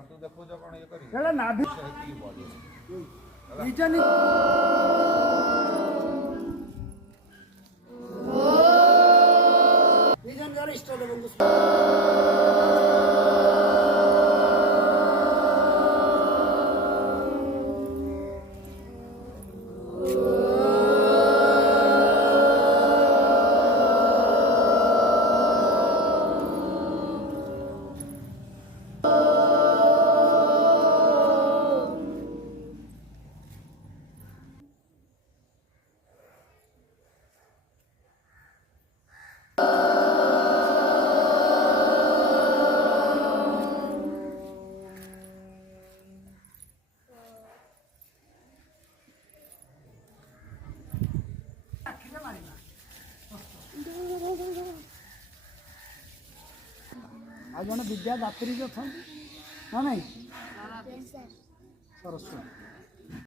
तू देखो जो कौन ये करी हेला नाभि रीजन रीजन जरा इष्ट देबो आज जन विद्यादात्री अच्छा ना नहीं सरस्वती